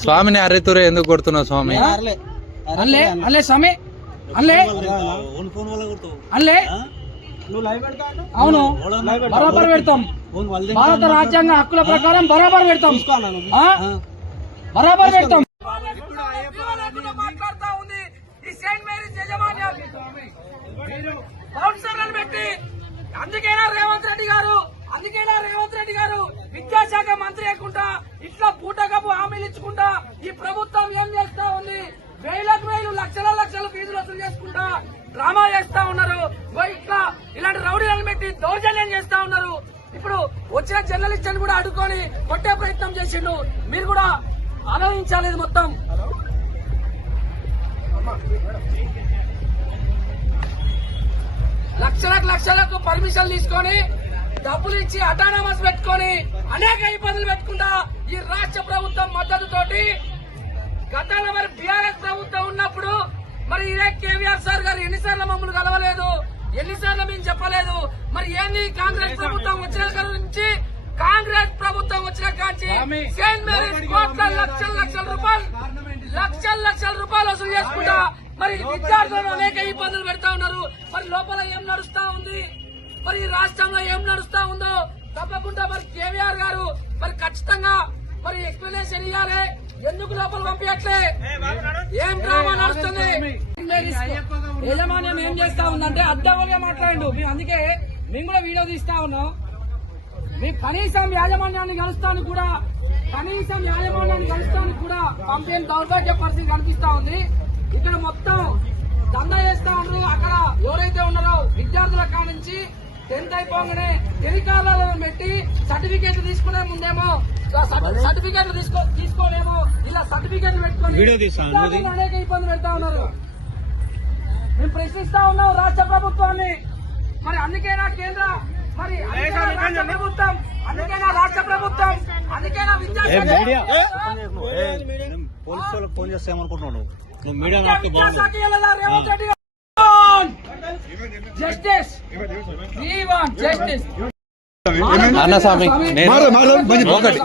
స్వామిని అరెతురే ఎందుకు కొడుతున్నావు స్వామి? అల్లే అల్లే స్వామి. అల్లే అల్లే అవును. బరాబర్ పెడతాం. భారత రాజ్యాంగ హక్కుల ప్రకారం బరాబర్ పెడతాం? బరాబర్ పెడతాం మాట్లాడుతా ఉంది ఈ సెయింట్ మేరీస్ యజమాన్యం బౌన్సర్లను పెట్టి అందుకేనా రేవంత్ రెడ్డి గారు అందుకేనా రేవంత్ రెడ్డి గారు విద్యాశాఖ మంత్రి అయ్యకుండా ఇట్లా పూటకపు హామీలు ఇచ్చుకుంటా ఈ ప్రభుత్వం ఏం చేస్తా ఉంది? వేలకు వేలు ఫీజులు వసూలు చేసుకుంటా డ్రామా చేస్తా ఉన్నారు. ఇట్లా ఇలాంటి రౌడీలను పెట్టి దౌర్జన్యం చేస్తా ఉన్నారు. ఇప్పుడు వచ్చిన జర్నలిస్టులను కూడా అడ్డుకొని కొట్టే ప్రయత్నం చేసిండు. మీరు కూడా ఆలోచించాలి ఇది మొత్తం. లక్షలకు లక్షలకు పర్మిషన్ తీసుకొని డబ్బులు ఇచ్చి అటానమస్ పెట్టుకొని అనేక ఇబ్బందులు పెట్టుకుంటా ఈ రాష్ట్ర ప్రభుత్వం మద్దతుతోటి గతంలో మరి బీఆర్ఎస్ ప్రభుత్వం ఉన్నప్పుడు మరి ఇదే కేవీఆర్ సార్ గారు ఎన్నిసార్లు మమ్మల్ని కలవలేదు ఎన్నిసార్లు మేము చెప్పలేదు. మరి ఏంది? కాంగ్రెస్ ప్రభుత్వం వచ్చిన నుంచి కాంగ్రెస్ ప్రభుత్వం వచ్చిన కాంచి సెయింట్ మేరీస్ కోట్ల లక్షల లక్షల రూపాయలు లక్షల లక్షల రూపాయలు వసూలు చేసుకుంటా మరి విద్యార్థులను అనేక ఇబ్బందులు పెడతా ఉన్నారు. మరి లోపల ఏం నడుస్తా ఉంది? మరి రాష్ట్రంలో ఏం నడుస్తా ఉందో తప్పకుండా మరి కేవీఆర్ గారు మరి ఖచ్చితంగా మరి ఎక్స్ప్లెనేషన్ ఇవ్వాలి ఎందుకు లోపల పంపించట్లే? ఏం యజమాన్యం ఏం చేస్తా ఉందంటే అద్దవలుగా మాట్లాడండు. మేము అందుకే మేము కూడా వీడియో తీస్తా ఉన్నాం. మీ కనీసం యాజమాన్యాన్ని కలుస్తాను కూడా కనీసం యాజమాన్యాన్ని కలుస్తాను కూడా పంపిన దౌర్భాగ్య పరిస్థితి కనిపిస్తా ఉంది. ఇక్కడ మొత్తం దందా చేస్తా ఉన్నారు అక్కడ ఎవరైతే ఉన్నారో విద్యార్థుల కాడ నుంచి టెన్త్ అయిపోగానే టెలికాలను పెట్టి సర్టిఫికేట్ తీసుకునే ముందేమో సర్టిఫికేట్ తీసుకో తీసుకోలేమో ఇలా సర్టిఫికేట్ పెట్టుకొని అనేక ఇబ్బందులు పెడతా ఉన్నారు. మేము ప్రశ్నిస్తా ఉన్నాం రాష్ట్ర ప్రభుత్వాన్ని. మరి అందుకేనా కేంద్ర మరి అందుకేనా రాష్ట్ర ప్రభుత్వం? అందుకేనా రాష్ట్ర ప్రభుత్వం? అందుకేనా పోలీసు వాళ్ళకి ఫోన్ చేస్తే నువ్వు? Media justice. జస్టిస్. అన్న స్వామి. ఒకటి.